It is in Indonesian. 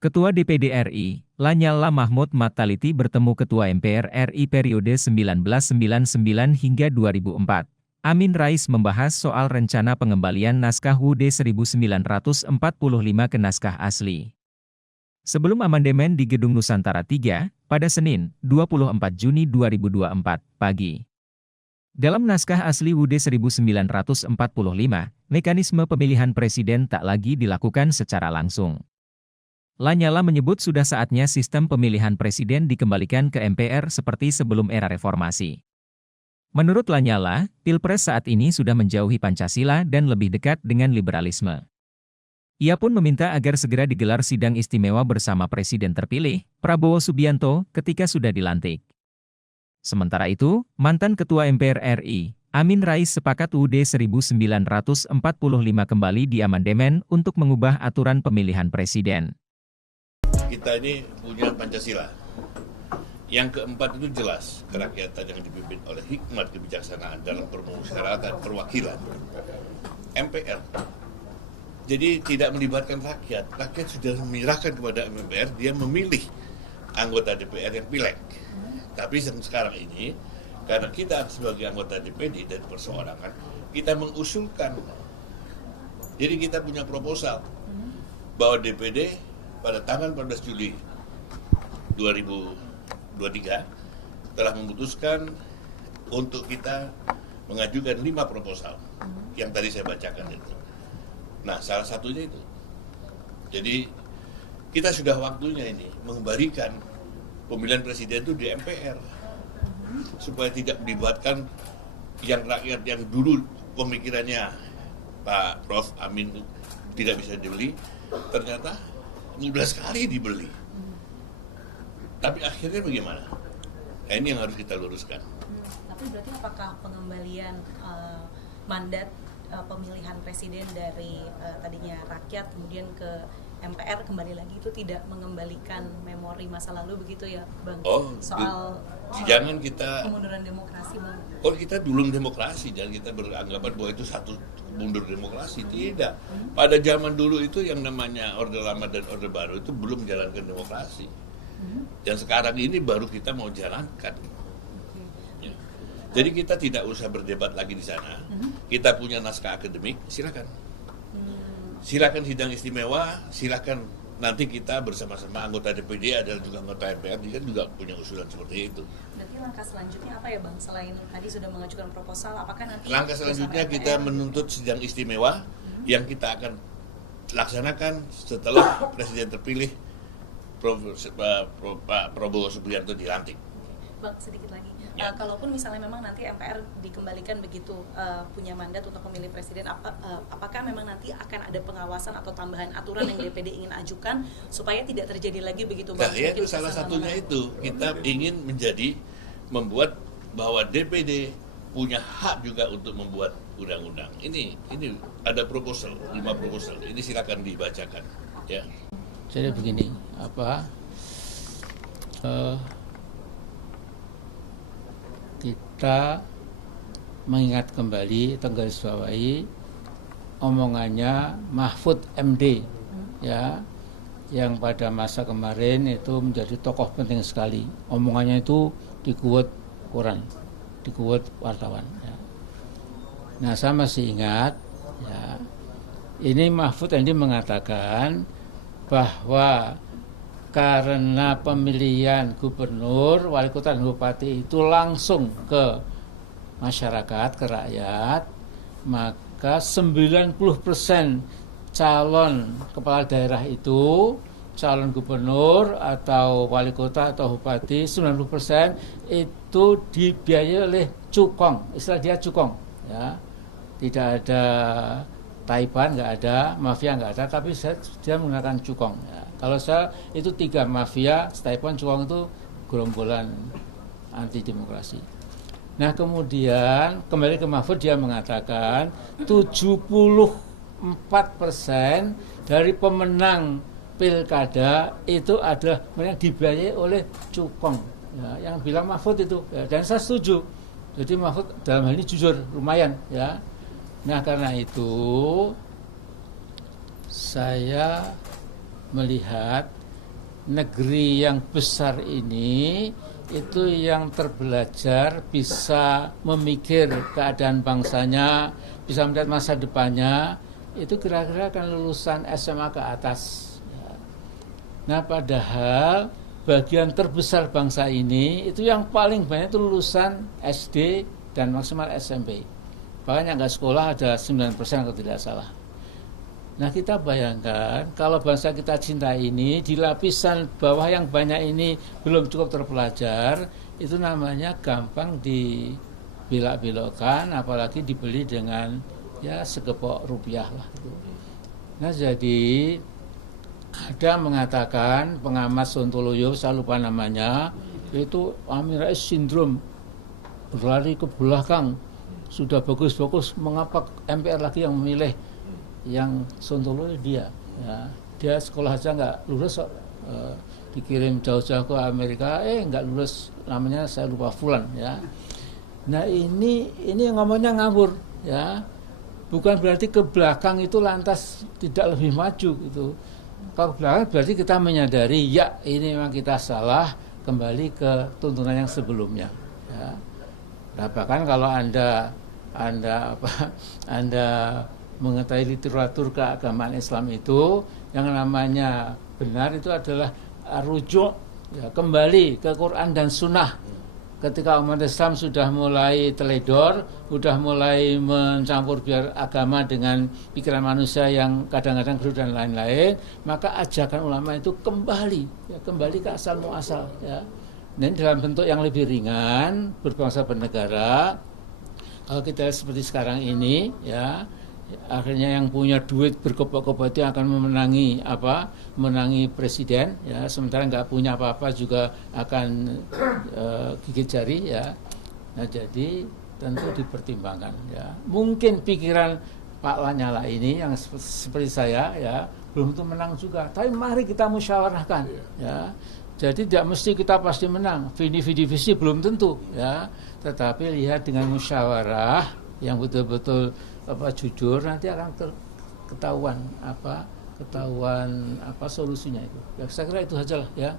Ketua DPD RI, Lanyala Mahmud Mataliti bertemu Ketua MPR RI periode 1999 hingga 2004. Amin Rais membahas soal rencana pengembalian naskah UUD 1945 ke naskah asli. Sebelum amandemen di Gedung Nusantara 3, pada Senin, 24 Juni 2024, pagi. Dalam naskah asli UUD 1945, mekanisme pemilihan presiden tak lagi dilakukan secara langsung. Lanyala menyebut sudah saatnya sistem pemilihan presiden dikembalikan ke MPR seperti sebelum era reformasi. Menurut Lanyala, Pilpres saat ini sudah menjauhi Pancasila dan lebih dekat dengan liberalisme. Ia pun meminta agar segera digelar sidang istimewa bersama Presiden terpilih, Prabowo Subianto, ketika sudah dilantik. Sementara itu, mantan Ketua MPR RI, Amin Rais sepakat UUD 1945 kembali diamandemen untuk mengubah aturan pemilihan presiden. Kita ini punya Pancasila. Yang keempat itu jelas, kerakyatan yang dipimpin oleh hikmat kebijaksanaan dalam permusyawaratan perwakilan MPR. Jadi tidak melibatkan rakyat. Rakyat sudah menyerahkan kepada MPR, dia memilih anggota DPR yang pileg. Tapi sekarang ini, karena kita sebagai anggota DPD dan perseorangan, kita mengusulkan. Jadi kita punya proposal bahwa DPD pada tanggal 14 Juli 2023 telah memutuskan untuk kita mengajukan 5 proposal yang tadi saya bacakan itu. Nah, salah satunya itu. Jadi kita sudah waktunya ini mengembalikan pemilihan presiden itu di MPR supaya tidak melibatkan yang rakyat yang dulu pemikirannya Pak Prof. Amin tidak bisa dibeli, ternyata 15 kali dibeli. Tapi akhirnya bagaimana? Nah, ini yang harus kita luruskan. Tapi berarti apakah pengembalian mandat pemilihan presiden dari tadinya rakyat kemudian ke MPR kembali lagi itu tidak mengembalikan memori masa lalu begitu ya, Bang? Soal jangan kita kemunduran demokrasi, Bang. Kita belum demokrasi, jangan kita beranggapan bahwa itu satu mundur demokrasi. Tidak. Pada zaman dulu itu yang namanya Orde Lama dan Orde Baru itu belum jalankan demokrasi. Dan sekarang ini baru kita mau jalankan. Ya. Jadi kita tidak usah berdebat lagi di sana. Kita punya naskah akademik, silakan. Silakan sidang istimewa, silakan nanti kita bersama-sama anggota DPD adalah juga anggota MPR, dia juga punya usulan seperti itu. Berarti langkah selanjutnya apa ya, Bang? Selain tadi sudah mengajukan proposal, apakah nanti langkah selanjutnya kita menuntut sidang istimewa yang kita akan laksanakan setelah Presiden terpilih Pak Prabowo Subianto dilantik. Bang, sedikit lagi. Kalaupun misalnya memang nanti MPR dikembalikan begitu punya mandat untuk memilih presiden, apakah memang nanti akan ada pengawasan atau tambahan aturan yang DPD ingin ajukan supaya tidak terjadi lagi begitu, Bang? Nah, ya itu salah satunya itu. Kita ingin membuat bahwa DPD punya hak juga untuk membuat undang-undang. Ini ada proposal, 5 proposal. Ini silakan dibacakan, ya. Jadi begini, kita mengingat kembali, tenggarisbawahi omongannya Mahfud MD, ya, yang pada masa kemarin itu menjadi tokoh penting sekali. Omongannya itu dikuat koran, dikuat wartawan. Ya. Nah, saya masih ingat, ya, ini Mahfud MD mengatakan bahwa karena pemilihan gubernur, wali kota dan bupati itu langsung ke masyarakat, ke rakyat, maka 90% calon kepala daerah itu, calon gubernur atau wali kota atau bupati, 90% itu dibiayai oleh cukong, istilah dia cukong, ya. Tidak ada Taipan, nggak ada, mafia nggak ada, tapi dia menggunakan cukong. Ya. Kalau saya itu 3 mafia, Taipan, cukong itu gerombolan anti demokrasi. Nah, kemudian kembali ke Mahfud, dia mengatakan 74% dari pemenang pilkada itu adalah yang dibiayai oleh cukong. Ya, yang bilang Mahfud itu, ya, dan saya setuju. Jadi Mahfud dalam hal ini jujur, lumayan, ya. Nah, karena itu saya melihat negeri yang besar ini itu yang terbelajar bisa memikir keadaan bangsanya, bisa melihat masa depannya, itu kira-kira akan lulusan SMA ke atas. Nah, padahal bagian terbesar bangsa ini itu yang paling banyak itu lulusan SD dan maksimal SMP. Bahkan yang nggak sekolah ada 9% kalau tidak salah. Nah, kita bayangkan kalau bangsa kita cinta ini di lapisan bawah yang banyak ini belum cukup terpelajar, itu namanya gampang dibelak-belokkan, apalagi dibeli dengan ya segepok rupiah lah. Nah, jadi ada mengatakan pengamat Sontoloyo, saya lupa namanya, itu Amin Rais sindrom, berlari ke belakang, sudah bagus-bagus, mengapa MPR lagi yang memilih yang Sontoloyo dia, ya. Dia sekolah aja nggak lulus, dikirim jauh-jauh ke Amerika, nggak lulus, namanya saya lupa Fulan, ya. Nah ini ngomongnya ngawur, ya. Bukan berarti ke belakang itu lantas tidak lebih maju gitu. Kalau ke belakang berarti kita menyadari ya ini memang kita salah, kembali ke tuntunan yang sebelumnya, ya. Nah, bahkan kalau anda mengetahui literatur keagamaan Islam itu, yang namanya benar itu adalah rujuk, ya, kembali ke Quran dan Sunnah. Ketika umat Islam sudah mulai teledor, sudah mulai mencampur biar agama dengan pikiran manusia yang kadang-kadang keliru dan lain-lain, maka ajakan ulama itu kembali ke asal muasal, ya. Dan dalam bentuk yang lebih ringan, berbangsa bernegara. Kalau kita lihat seperti sekarang ini, ya, akhirnya yang punya duit berkebak-kebak itu akan menangi presiden, ya, sementara nggak punya apa-apa juga akan gigit jari, ya. Nah, jadi tentu dipertimbangkan, ya. Mungkin pikiran Pak Lanyala ini yang seperti saya, ya, belum tentu menang juga, tapi mari kita musyawarahkan, ya. Jadi tidak mesti kita pasti menang, visi belum tentu, ya, tetapi lihat dengan musyawarah yang betul-betul jujur, nanti akan ketahuan apa solusinya itu. Ya, saya kira itu saja lah, ya.